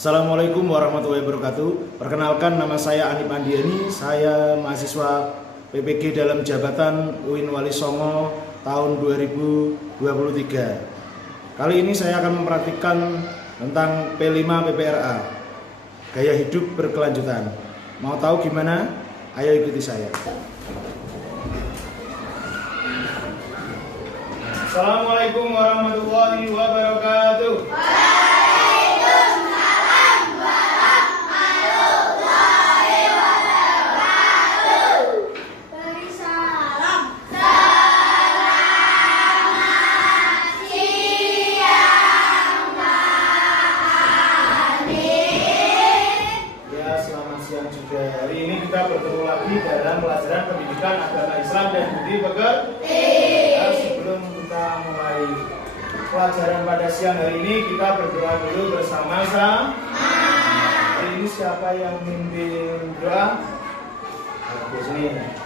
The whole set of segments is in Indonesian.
Assalamualaikum warahmatullahi wabarakatuh. Perkenalkan, nama saya Anip Andiani. Saya mahasiswa PPG dalam jabatan UIN Wali Songo tahun 2023. Kali ini saya akan mempraktikkan tentang P5 PPRA, gaya hidup berkelanjutan. Mau tahu gimana? Ayo ikuti saya. Assalamualaikum warahmatullahi wabarakatuh. Hari ini kita bertemu lagi dalam pelajaran pendidikan agama Islam dan budi pekerti. Sebelum kita mulai pelajaran pada siang hari ini, kita berdoa dulu bersama-sama. Hari ini siapa yang memimpin doa? Di sini.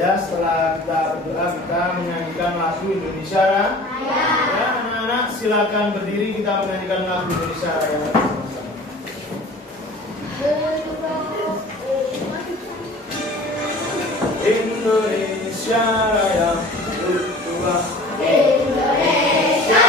Ya, setelah kita berdoa, kita menyanyikan lagu Indonesia Raya. Ya, anak-anak silakan berdiri, kita menyanyikan lagu Indonesia Raya. Indonesia Raya, berdoa. Indonesia.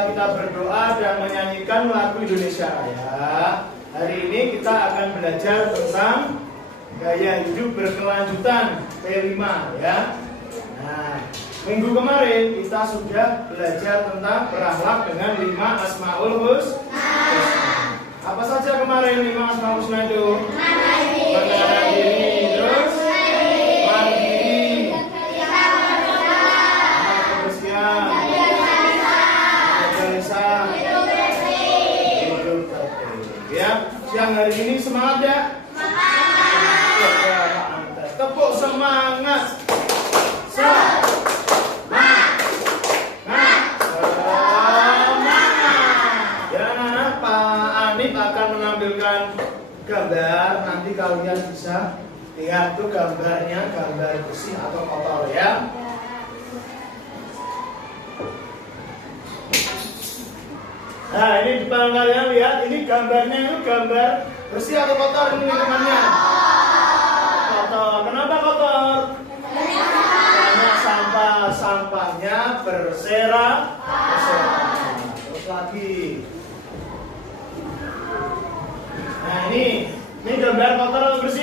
Kita berdoa dan menyanyikan lagu Indonesia Raya. Hari ini kita akan belajar tentang gaya hidup berkelanjutan P5 ya. Nah, minggu kemarin kita sudah belajar tentang berakhlak dengan 5 Asmaul Husna. Apa saja kemarin 5 Asmaul Husna itu? Menahan diri, terus mandiri, kebersihan, ya. Siang hari ini semangat ya? Semangat. Tepuk semangat. Semangat. Ya, anak-anak, Pak Anip akan menampilkan gambar. Nanti kalian bisa lihat tuh gambarnya, gambar bersih atau kotor ya. Nah, ini depan kalian lihat, ini gambarnya itu gambar bersih atau kotor ini temannya? Kotor. Kenapa kotor? Karena sampahnya berserakan. Terus lagi. Nah, ini gambar kotor atau bersih?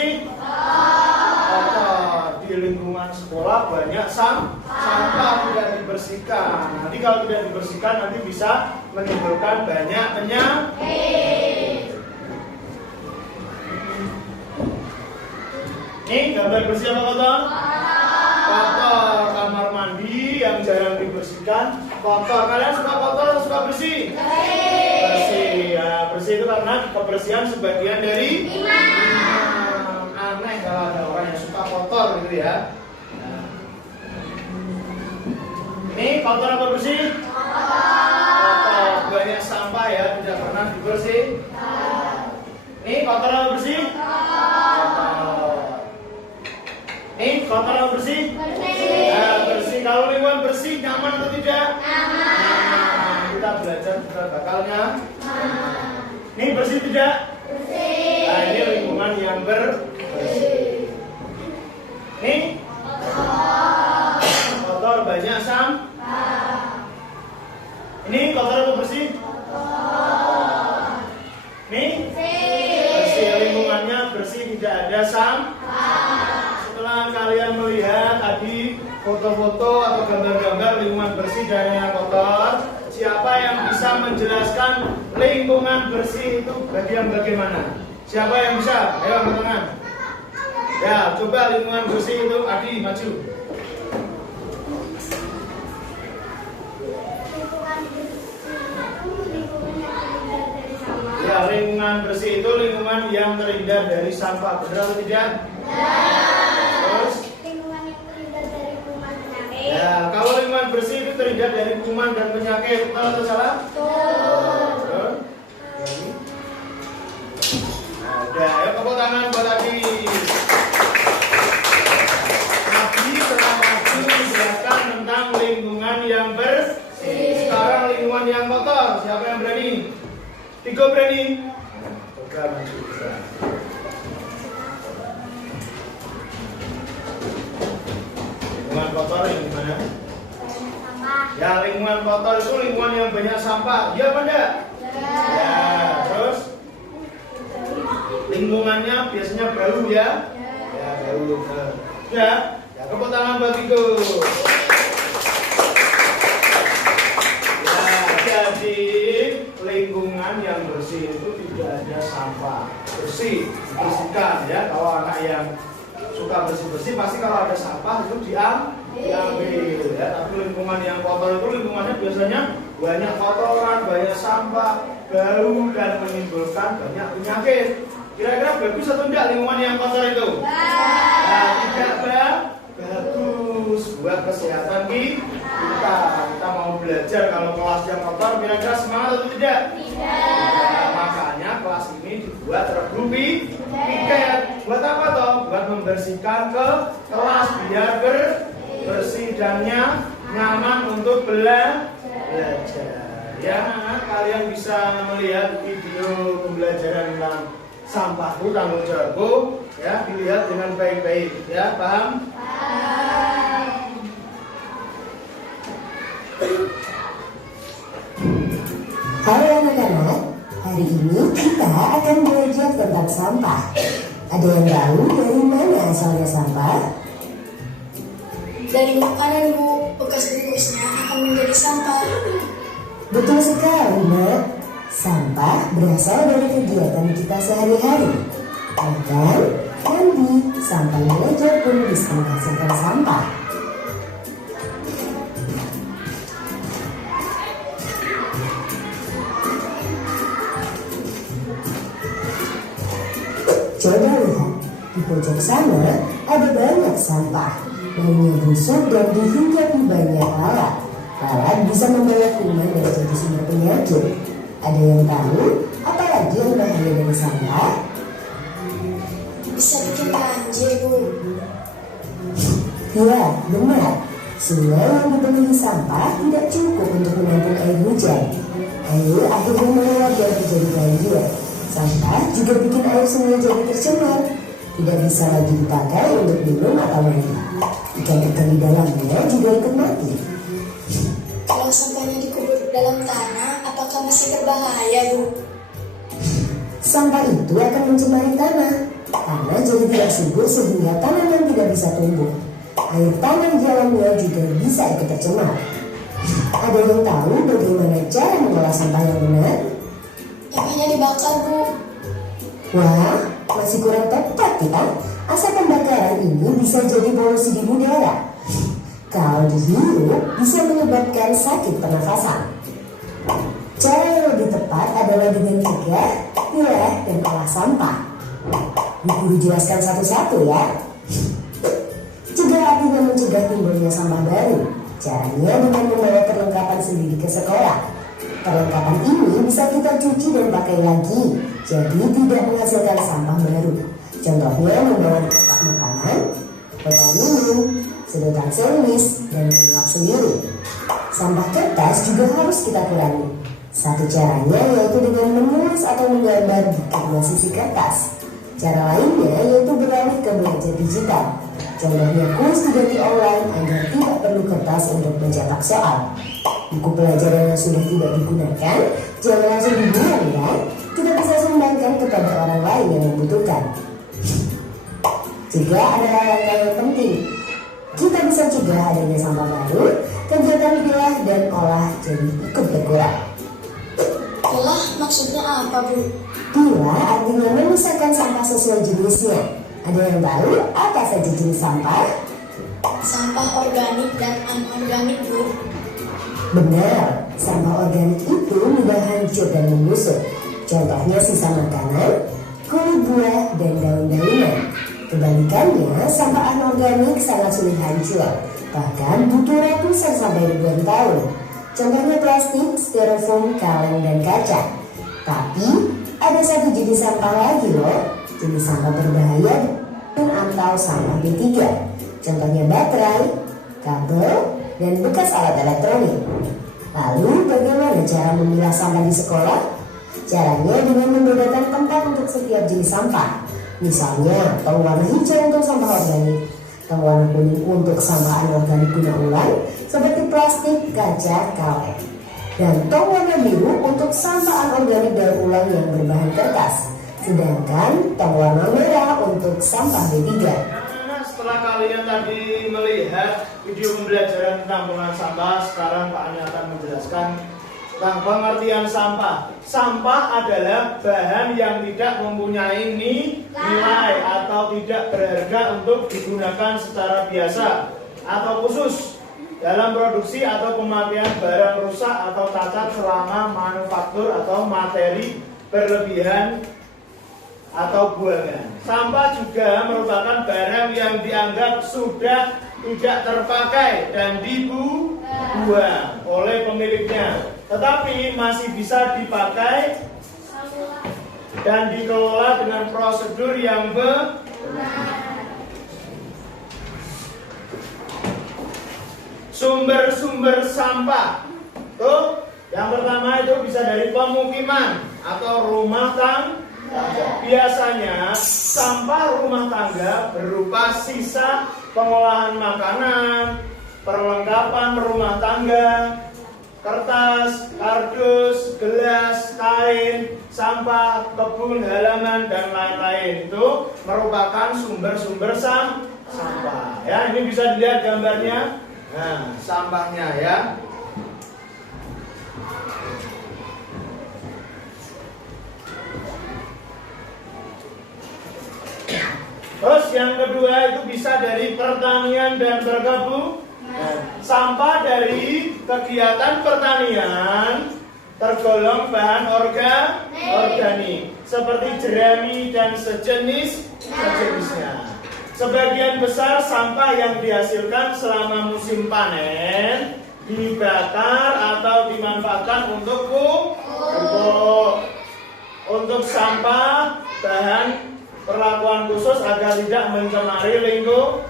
banyak sampah tidak dibersihkan. Nanti kalau tidak dibersihkan nanti bisa menimbulkan banyak penyakit. Ini gambar bersih apa kotor? Kotor. Kamar mandi yang jarang dibersihkan kotor. Kalian suka kotor atau suka bersih? Bersih. Ya, bersih itu karena kebersihan sebagian dari iman. Aneh kalau ada orang yang suka kotor gitu ya. Nah. Ini kotor apa bersih? Kotor. Banyak sampah ya, tidak pernah dibersih. Ini kotor apa bersih? Ini kotor atau bersih? Bersih. Bersih. Kalau lingkungan bersih, nyaman atau tidak? Nyaman. Kita belajar juga bakalnya. Ini bersih tidak? Bersih. Nah, ini lingkungan yang bersih. Ini kotor. Kotor, banyak sampah. Ini kotor atau bersih? Kotor. Ini bersih. Lingkungannya bersih, tidak ada sampah. Setelah kalian melihat tadi foto-foto atau gambar-gambar lingkungan bersih dan yang kotor, siapa yang bisa menjelaskan lingkungan bersih itu bagian bagaimana? Siapa yang bisa? Ayo angkat tangan. Ya, coba lingkungan bersih itu, Adi maju. Ya, lingkungan bersih itu lingkungan yang terhindar dari sampah. Benar atau tidak? Terus? Lingkungan yang terhindar dari kuman penyakit. Ya, kalau lingkungan bersih itu terhindar dari kuman dan penyakit. Betul atau salah? Betul. Ada, ayo tepuk tangan buat Adi. Adi telah maju menjelaskan tentang lingkungan yang bersih. Sekarang lingkungan yang kotor. Siapa yang berani? Tiga berani? Coba maju. Lingkungan kotor yang gimana? Ya, lingkungan kotor itu lingkungan yang banyak sampah. Iya apa enggak? Ya. Terus lingkungannya biasanya bau ya? Ya, bau. Ya, ya tepuk tangan buat itu. Ya, jadi lingkungan yang bersih itu tidak ada sampah. Bersih, bersihkan ya. Kalau anak yang suka bersih-bersih pasti kalau ada sampah itu diambil ya. Tapi lingkungan yang kotor itu lingkungannya biasanya banyak kotoran, banyak sampah, bau dan menimbulkan banyak penyakit. Kira-kira bagus atau enggak lingkungan yang kotor itu? Nah, tidak bagus buat kesehatan kita. Kita mau belajar kalau kelas yang kotor kira-kira semangat atau tidak? Tidak. Makanya kelas ini dibuat Rebu Piket. Buat apa toh? Buat membersihkan ke kelas biar bersih dan nyaman untuk belajar. Ya, kalian bisa melihat video pembelajaran tentang sampah itu tanggung jawabku ya, dilihat dengan baik-baik ya, paham? Halo anak-anak, hari ini kita akan belajar tentang sampah. Ada yang tahu dari mana asalnya sampah? Dari makanan, Bu. Bekas bungkusnya akan menjadi sampah. Betul sekali, Nak. Sampah berasal dari kegiatan kita sehari-hari. Bahkan, mandi, sampah belajar pun bisa menghasilkan sampah. Coba lihat, di pojok sana ada banyak sampah. Baunya busuk dan dihinggapi banyak lalat. Lalat bisa membawa kuman dan jadi sumber penyakit. Ada yang tahu apa lagi yang bahaya dari sampah? Bisa bikin banjir, Bu. Ya, benar. Sungai yang dipenuhi sampah tidak cukup untuk menampung air hujan. Air akhirnya meluap dan terjadi banjir. Sampah juga bikin air sungai jadi tercemar. Tidak bisa lagi dipakai untuk minum atau mandi. Ikan-ikan di dalamnya juga ikut mati. Kalau sampahnya dikubur dalam tanah, apakah masih berbahaya, Bu? Sampah itu akan mencemari tanah. Tanah jadi tidak subur sehingga tanaman tidak bisa tumbuh. Air tanah di dalamnya juga bisa ikut tercemar. Ada yang tahu bagaimana cara mengolah sampah yang benar? Sampahnya dibakar, Bu. Wah, masih kurang tepat ya. Asap pembakaran ini bisa jadi polusi di udara. Kalau dihirup bisa menyebabkan sakit pernafasan. Cara yang lebih tepat adalah dengan cegah, pilah, dan olah sampah. Guru jelaskan satu-satu ya. Cegah artinya mencegah timbulnya sampah baru. Caranya dengan membawa perlengkapan sendiri ke sekolah. Perlengkapan ini bisa kita cuci dan pakai lagi, jadi tidak menghasilkan sampah baru. Contohnya membawa kotak makanan, botol minum, sedotan servis, dan lengkap sendiri. Sampah kertas juga harus kita kurangi. Satu caranya yaitu dengan menulis atau menggambar di kedua sisi kertas. Cara lainnya yaitu beralih ke belajar digital. Contohnya kuis diganti online agar tidak perlu kertas untuk mencetak soal. Buku pelajaran yang sudah tidak digunakan jangan langsung dibuang ya. Kita bisa sumbangkan kepada orang lain yang membutuhkan. Juga ada langkah yang penting. Kita bisa cegah adanya sampah baru, kegiatan pilah dan olah jadi ikut berkurang. Pilah maksudnya apa, Bu? Pilah artinya memisahkan sampah sesuai jenisnya. Ada yang tahu apa saja jenis sampah? Sampah organik dan anorganik, Bu. Benar, sampah organik itu mudah hancur dan membusuk. Contohnya sisa makanan, kulit buah, dan daun-daunan. Kebalikannya, sampah anorganik sangat sulit hancur, bahkan butuh ratusan sampai ribuan tahun. Contohnya plastik, styrofoam, kaleng, dan kaca. Tapi, ada satu jenis sampah lagi loh, jenis sampah berbahaya atau sampah B3. Contohnya baterai, kabel, dan bekas alat elektronik. Lalu, bagaimana cara memilah sampah di sekolah? Caranya dengan membedakan tempat untuk setiap jenis sampah. Misalnya, tong warna hijau untuk sampah organik, tong warna kuning untuk sampah anorganik guna ulang, seperti plastik, kaca, kaleng, dan tong warna biru untuk sampah anorganik daur ulang yang berbahan kertas. Sedangkan tong warna merah untuk sampah B3. Setelah kalian tadi melihat video pembelajaran tentang pengolahan sampah, sekarang Pak Ani akan menjelaskan tentang pengertian sampah. Sampah adalah bahan yang tidak mempunyai nilai atau tidak berharga untuk digunakan secara biasa atau khusus dalam produksi atau pemakaian barang rusak atau cacat selama manufaktur atau materi berlebihan atau buangan. Sampah juga merupakan barang yang dianggap sudah tidak terpakai dan dibuang oleh pemiliknya, tetapi masih bisa dipakai dan dikelola dengan prosedur yang benar. Sumber-sumber sampah. Tuh, yang pertama itu bisa dari pemukiman atau rumah tangga. Biasanya sampah rumah tangga berupa sisa pengolahan makanan, perlengkapan rumah tangga, kertas, kardus, gelas, kain, sampah kebun halaman dan lain-lain. Itu merupakan sumber-sumber sampah. Ya, ini bisa dilihat gambarnya. Nah, sampahnya ya. Terus yang kedua itu bisa dari pertanian dan perkebunan. Sampah dari kegiatan pertanian tergolong bahan organik seperti jerami dan sejenisnya. Sebagian besar sampah yang dihasilkan selama musim panen dibakar atau dimanfaatkan untuk pupuk. Untuk sampah bahan perlakuan khusus agar tidak mencemari lingkungan.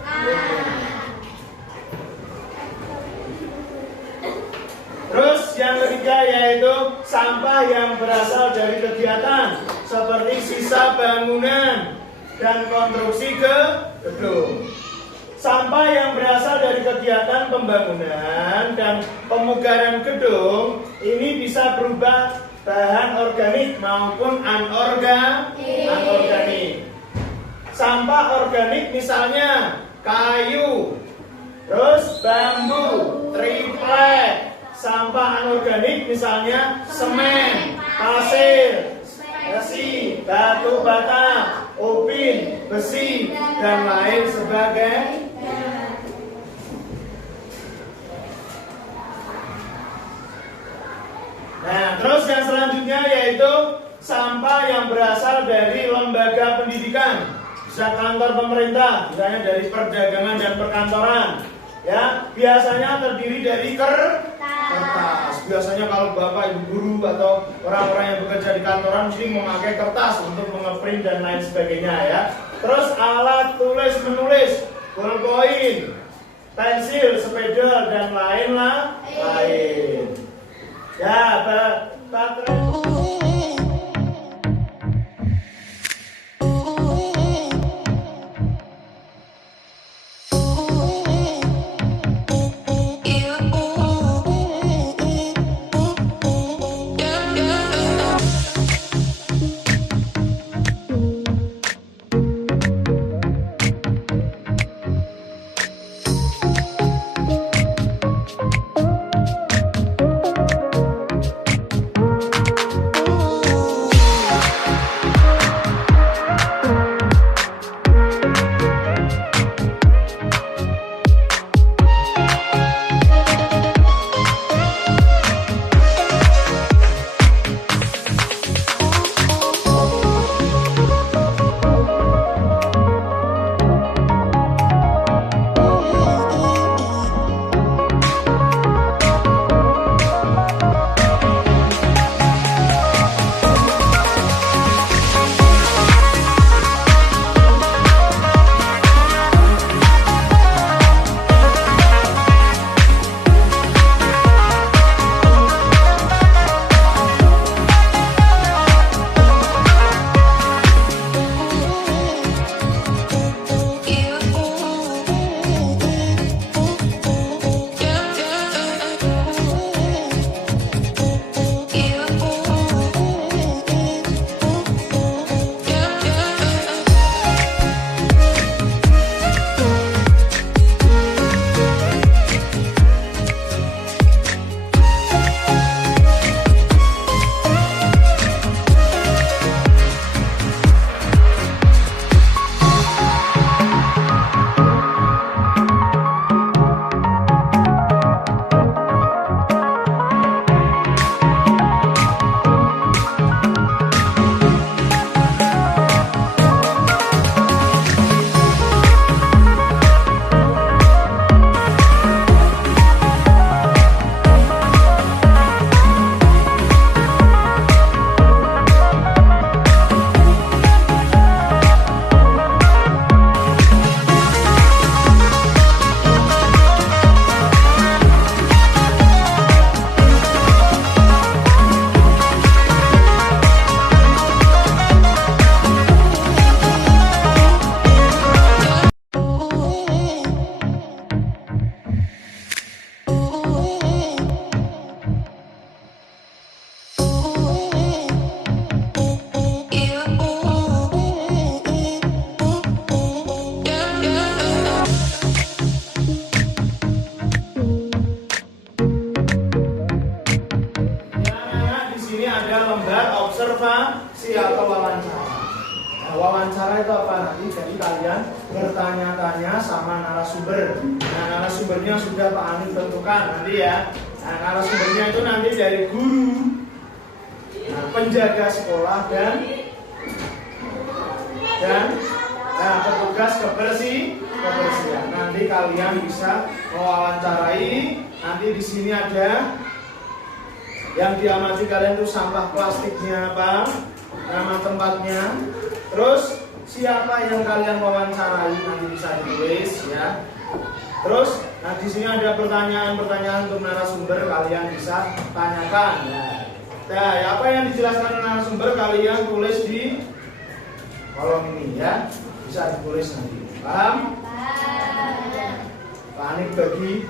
Terus yang ketiga yaitu sampah yang berasal dari kegiatan seperti sisa bangunan dan konstruksi gedung. Sampah yang berasal dari kegiatan pembangunan dan pemugaran gedung ini bisa berubah bahan organik maupun anorganik. Sampah organik misalnya kayu, Terus bambu, triplek, sampah anorganik misalnya semen, pasir, besi, batu bata, opin, besi, dan lain sebagainya. Nah, terus yang selanjutnya yaitu sampah yang berasal dari lembaga pendidikan, bisa kantor pemerintah, misalnya dari perdagangan dan perkantoran. Ya, biasanya terdiri dari kertas. Biasanya kalau bapak ibu guru atau orang-orang yang bekerja di kantoran mesti memakai kertas untuk mengeprint dan lain sebagainya ya. Terus alat tulis menulis, ballpoint, pensil, sepeda dan lain. Ya, baterai. observasi atau wawancara. Nah, wawancara itu apa nanti? Jadi kalian bertanya-tanya sama narasumber. Nah, narasumbernya sudah Pak Anif tentukan nanti ya. Nah, narasumbernya itu nanti dari guru, nah, penjaga sekolah dan petugas kebersihan. Nanti kalian bisa mewawancarai. Nanti di sini ada yang diamati kalian itu sampah plastiknya apa, nama tempatnya, terus siapa yang kalian wawancarai nanti bisa ditulis ya. Terus, nah di sini ada pertanyaan-pertanyaan untuk narasumber, kalian bisa tanyakan. Nah, apa yang dijelaskan narasumber kalian tulis di kolom ini ya, bisa ditulis nanti. Paham? Pak Anif bagi.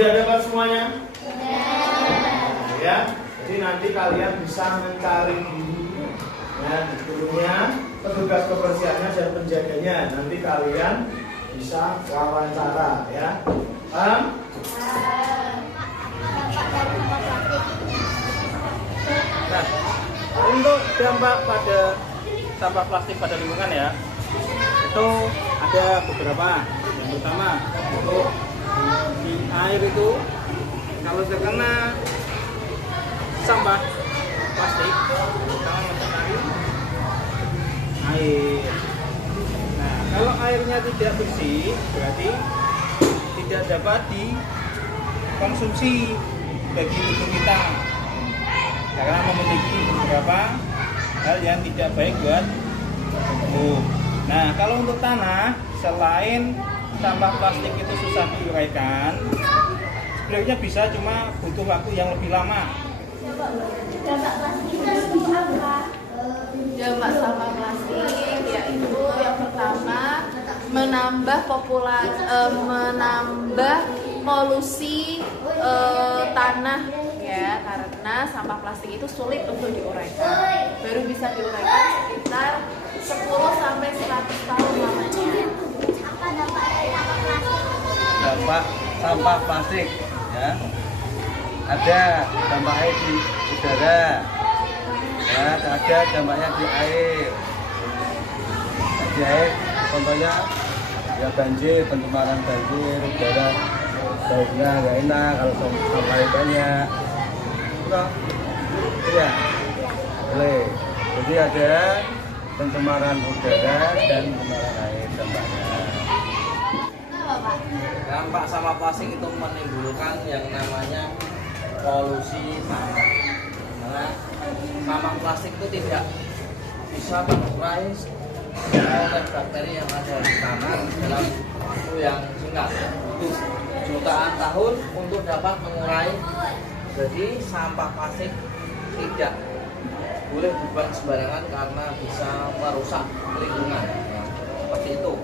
Sudah dapat semuanya? Ya, jadi nanti kalian bisa mencari gurunya. Ya, gurunya, petugas kebersihannya dan penjaganya. Nanti kalian bisa wawancara, ya. Paham? Nah, untuk dampak pada sampah plastik pada lingkungan ya, itu ada beberapa. Yang pertama, untuk di air itu, kalau terkena sampah plastik, jangan mencari air. Nah, kalau airnya tidak bersih, berarti tidak dapat dikonsumsi bagi tubuh kita, karena memiliki beberapa hal yang tidak baik buat tubuh. Nah, kalau untuk tanah, selain sampah plastik itu susah diuraikan, sebenarnya bisa, cuma butuh waktu yang lebih lama. Dampak plastik itu apa? Dampak sampah plastik yaitu yang pertama menambah polusi tanah ya, karena sampah plastik itu sulit untuk diuraikan. Baru bisa diuraikan sekitar 10 sampai 100 tahun lamanya. Dampak sampah plastik ya, ada dampaknya di udara ya, ada dampaknya di air. Di air contohnya ya banjir, pencemaran banjir, udara baunya nggak enak kalau sampahnya banyak. Iya, boleh. Jadi ada pencemaran udara dan pencemaran air dampaknya. Dampak sampah plastik itu menimbulkan yang namanya polusi tanah. Karena sampah plastik itu tidak bisa terurai oleh bakteri yang ada di tanah dalam waktu yang singkat. Butuh jutaan tahun untuk dapat mengurai. Jadi sampah plastik tidak boleh dibuang sembarangan karena bisa merusak lingkungan. Seperti itu.